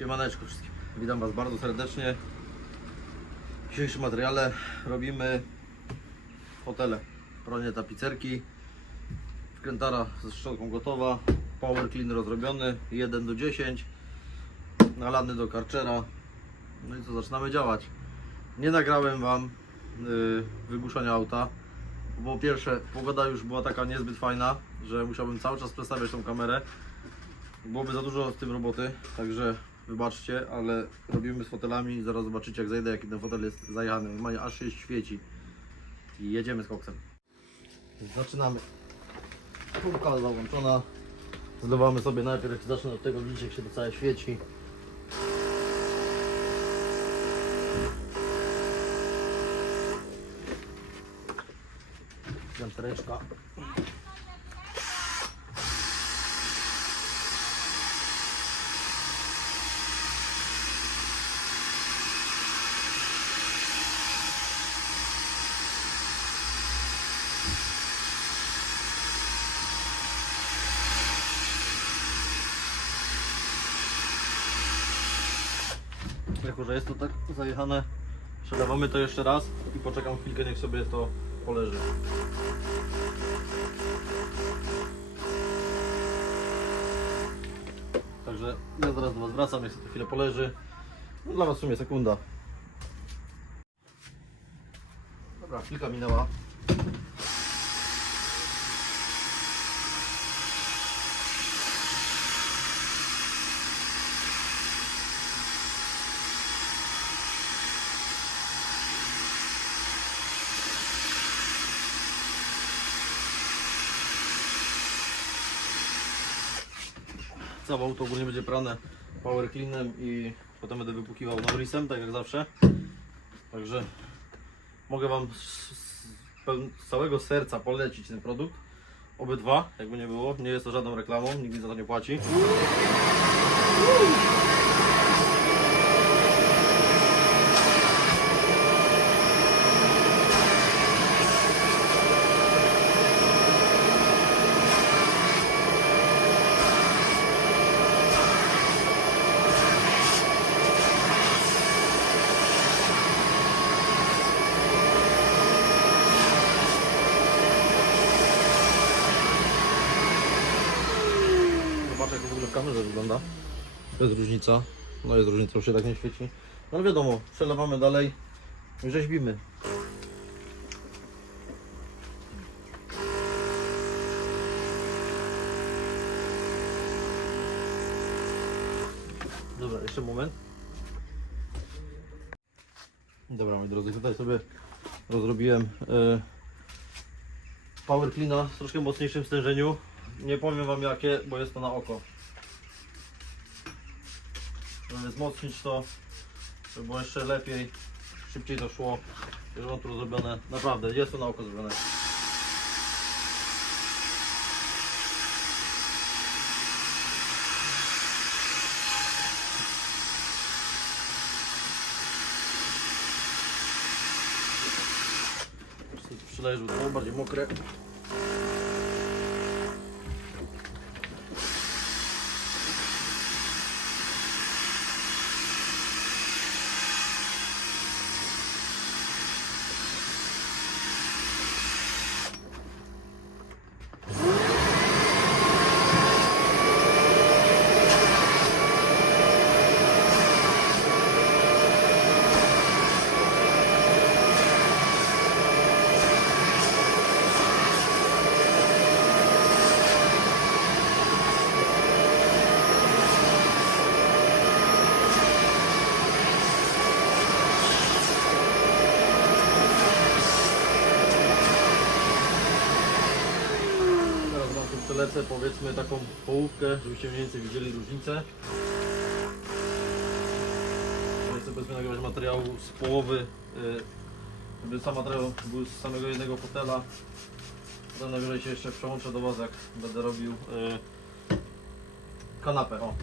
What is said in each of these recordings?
Siemaneczko wszystkim. Witam Was bardzo serdecznie. W dzisiejszym materiale robimy fotele. Pronie tapicerki. Wkrętara ze szczotką gotowa. Power clean rozrobiony. 1 do 10. Nalany do karczera. No i co, zaczynamy działać. Nie nagrałem Wam yy, wygłuszania auta. Bo pierwsze, pogoda już była taka niezbyt fajna, że musiałbym cały czas przestawiać tą kamerę. Byłoby za dużo z tym roboty, także wybaczcie, ale robimy z fotelami zaraz zobaczycie jak zajdę, jaki ten fotel jest zajechany. Normalnie aż się świeci. I jedziemy z koksem. Zaczynamy. Półka załączona. Zlewamy sobie najpierw, zacznę od tego, widzicie jak się to całe świeci. Piątereczka. Jako, że jest to tak zajechane, przelewamy to jeszcze raz i poczekam chwilkę, niech sobie to poleży. Także ja zaraz do Was wracam, niech sobie chwilę poleży. No, dla Was w sumie sekunda. Dobra, chwilka minęła. Całe auto ogólnie będzie prane power cleanem i potem będę wypłukiwał norisem, tak jak zawsze. Także mogę Wam z całego serca polecić ten produkt. Obydwa, jakby nie było. Nie jest to żadną reklamą, nikt mi za to nie płaci. Jak w ogóle w kamerze wygląda. To jest różnica. No jest różnica, już się tak nie świeci. No ale wiadomo, przelewamy dalej i rzeźbimy. Dobra, jeszcze moment. Dobra moi drodzy, tutaj sobie rozrobiłem e, power cleana w troszkę mocniejszym stężeniu. Nie powiem wam jakie, bo jest to na oko. Żeby wzmocnić to, żeby było jeszcze lepiej, szybciej to szło. Jest tu zrobione, naprawdę, jest to na oko zrobione. Przyleję, żeby to bardziej mokre. Teraz powiedzmy taką połówkę, żebyście mniej więcej widzieli różnicę. Ja chcę powiedzmy nagrywać materiału z połowy, y, żeby sam materiał był z samego jednego fotela. Potem najwyżej się jeszcze przełączę do was jak będę robił y, kanapę. O.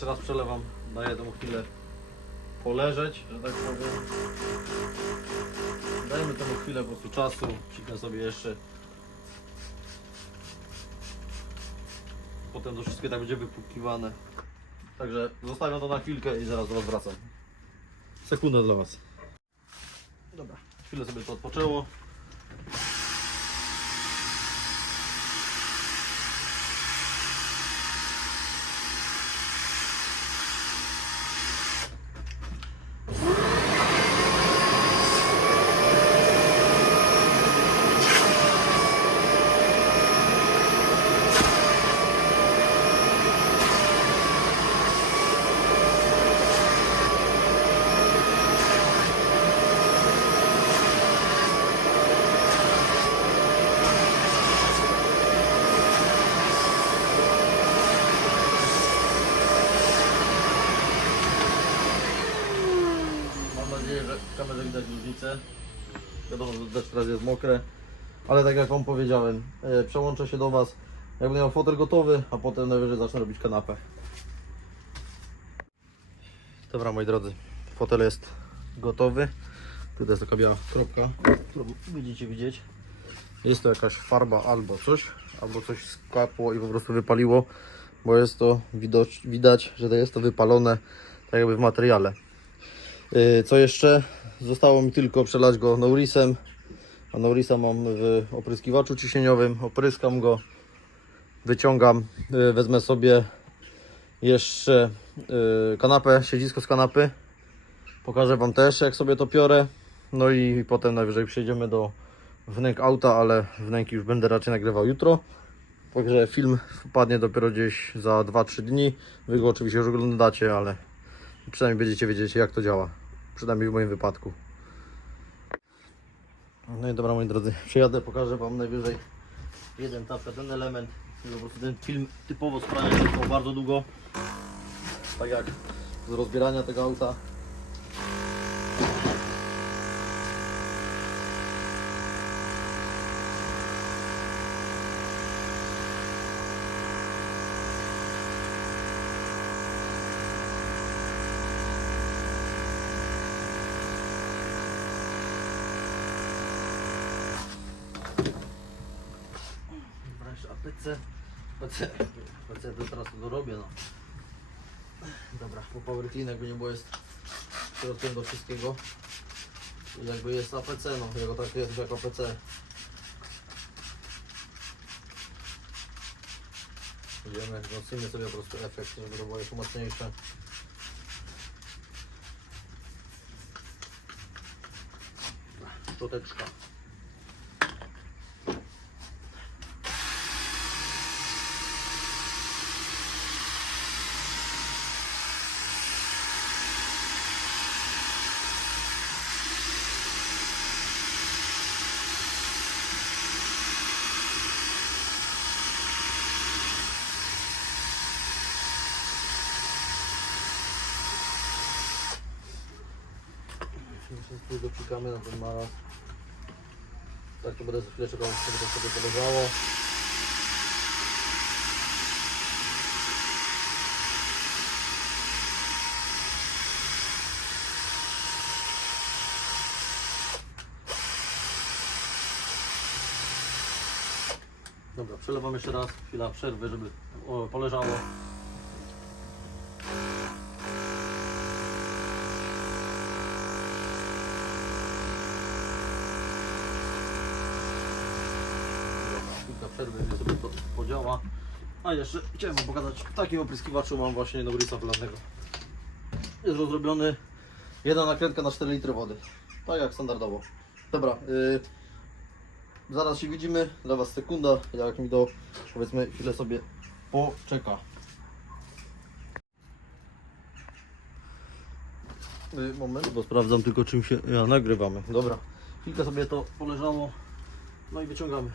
Jeszcze raz przelewam daję temu chwilę poleżeć, że tak powiem. Dajmy temu chwilę po prostu czasu, psiknę sobie jeszcze. Potem to wszystkie tak będzie wypłukiwane. Także zostawiam to na chwilkę i zaraz do Was wracam. Sekundę dla Was. Dobra, chwilę sobie to odpoczęło. Mam nadzieję, że w kamerze różnicę. Wiadomo, że deszcz teraz jest mokre, ale tak jak Wam powiedziałem, e, przełączę się do Was, jak będę miał fotel gotowy, a potem najwyżej zacznę robić kanapę. Dobra moi drodzy, fotel jest gotowy. Tutaj jest taka biała kropka, którą widzicie widzieć. Jest to jakaś farba albo coś, albo coś skapło i po prostu wypaliło, bo jest to widać, że jest to wypalone tak jakby w materiale. Yy, Co jeszcze? Zostało mi tylko przelać go Nourisem. A Nourisa mam w opryskiwaczu ciśnieniowym. Opryskam go, wyciągam, yy, wezmę sobie jeszcze yy, kanapę, siedzisko z kanapy. Pokażę Wam też jak sobie to piorę. No i potem najwyżej przejdziemy do wnęk auta, ale wnęki już będę raczej nagrywał jutro. Także film wpadnie dopiero gdzieś za 2-3 dni. Wy go oczywiście już oglądacie, ale przynajmniej będziecie wiedzieć jak to działa. Przynajmniej w moim wypadku. No i dobra moi drodzy, przyjadę, pokażę Wam najwyżej jeden tap, ten element. Po prostu ten film typowo sprawia się bardzo długo. Tak jak z rozbierania tego auta. PC to teraz to dorobię no. Dobra, po power clean jakby nie było jest środkiem do wszystkiego. I jakby jest APC, no jego tak jest jak APC. Wiemy, wzmocnimy sobie po prostu efekt, żeby to było jeszcze mocniejsze. Szczoteczka. Wszystko dopikamy na ten maraz. Tak to będę za chwilę czekał, żeby to sobie poleżało. Dobra, przelewam jeszcze raz, chwila przerwy, żeby poleżało. Kilka przerwy, gdzie sobie to podziała. A jeszcze chciałem Wam pokazać, w takim opryskiwaczu mam właśnie Nourisa wlanego. Jest rozrobiony jedna nakrętka na 4 litry wody. Tak jak standardowo. Dobra, yy, zaraz się widzimy. Dla Was sekunda, jak mi to powiedzmy chwilę sobie poczeka. Yy, moment, bo sprawdzam tylko czym się ja, nagrywamy. Dobra, chwilkę sobie to poleżało. No i wyciągamy.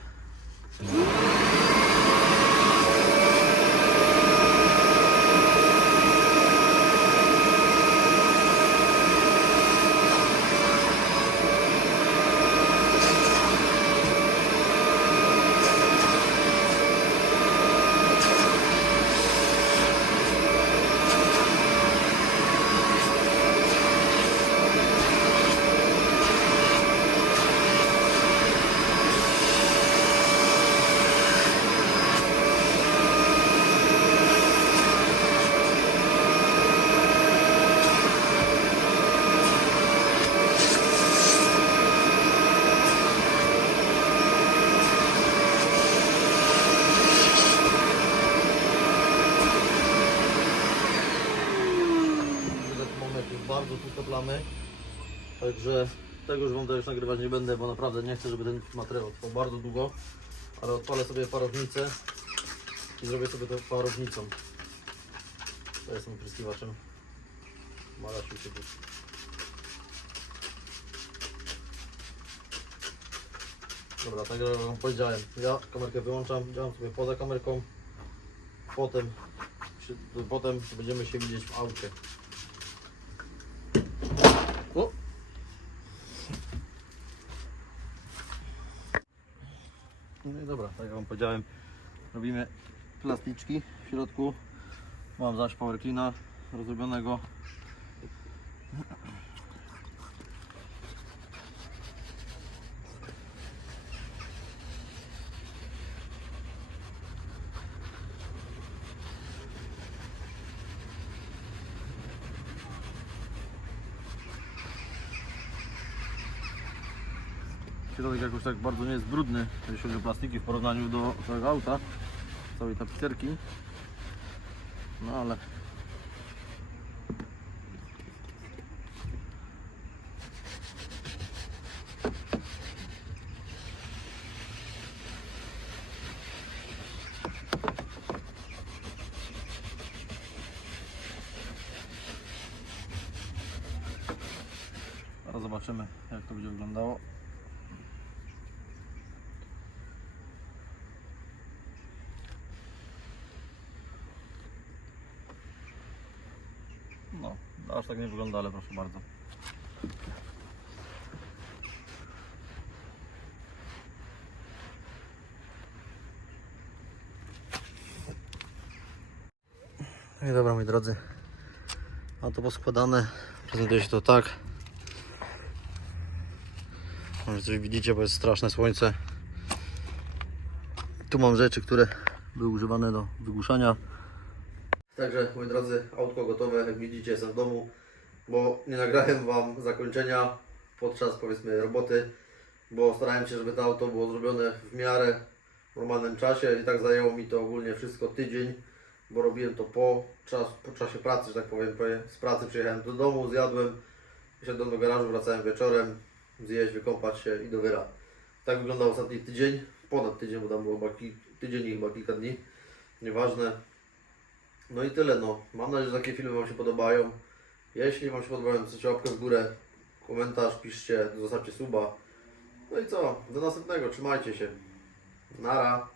Bardzo tłuste plamy. Także tego już Wam też nagrywać nie będę, bo naprawdę nie chcę, żeby ten materiał trwał bardzo długo. Ale odpalę sobie parownicę i zrobię sobie to parownicą. To jest tym pryskiwaczem. Malasiu się. Dobra, tak jak Wam powiedziałem, ja kamerkę wyłączam, działam sobie poza kamerką. Potem, potem będziemy się widzieć w aucie. O! No i dobra, tak jak Wam powiedziałem, robimy plasticzki w środku. Mam zaś power cleana rozrobionego. Środek jakoś tak bardzo nie jest brudny, jeśli chodzi o plastiki w porównaniu do całego auta, całej tapicerki. No ale zobaczymy jak to będzie wyglądało. No, aż tak nie wygląda, ale proszę bardzo. No i dobra moi drodzy. A to poskładane. Prezentuje się to tak. Może coś widzicie, bo jest straszne słońce. Tu mam rzeczy, które były używane do wygłuszania. Także moi drodzy, autko gotowe, jak widzicie jestem w domu, bo nie nagrałem Wam zakończenia podczas powiedzmy roboty, bo starałem się, żeby to auto było zrobione w miarę w normalnym czasie i tak zajęło mi to ogólnie wszystko tydzień, bo robiłem to po, czas, po czasie pracy, że tak powiem, Po- z pracy przyjechałem do domu, zjadłem, szedłem do garażu, wracałem wieczorem, zjeść, wykąpać się i do wyra. Tak wyglądał ostatni tydzień, ponad tydzień, bo tam było chyba tydzień i chyba kilka dni, nieważne. No i tyle no. Mam nadzieję, że takie filmy Wam się podobają. Jeśli Wam się podobają, zostawcie łapkę w górę, komentarz, piszcie, zostawcie suba. No i co? Do następnego. Trzymajcie się. Nara.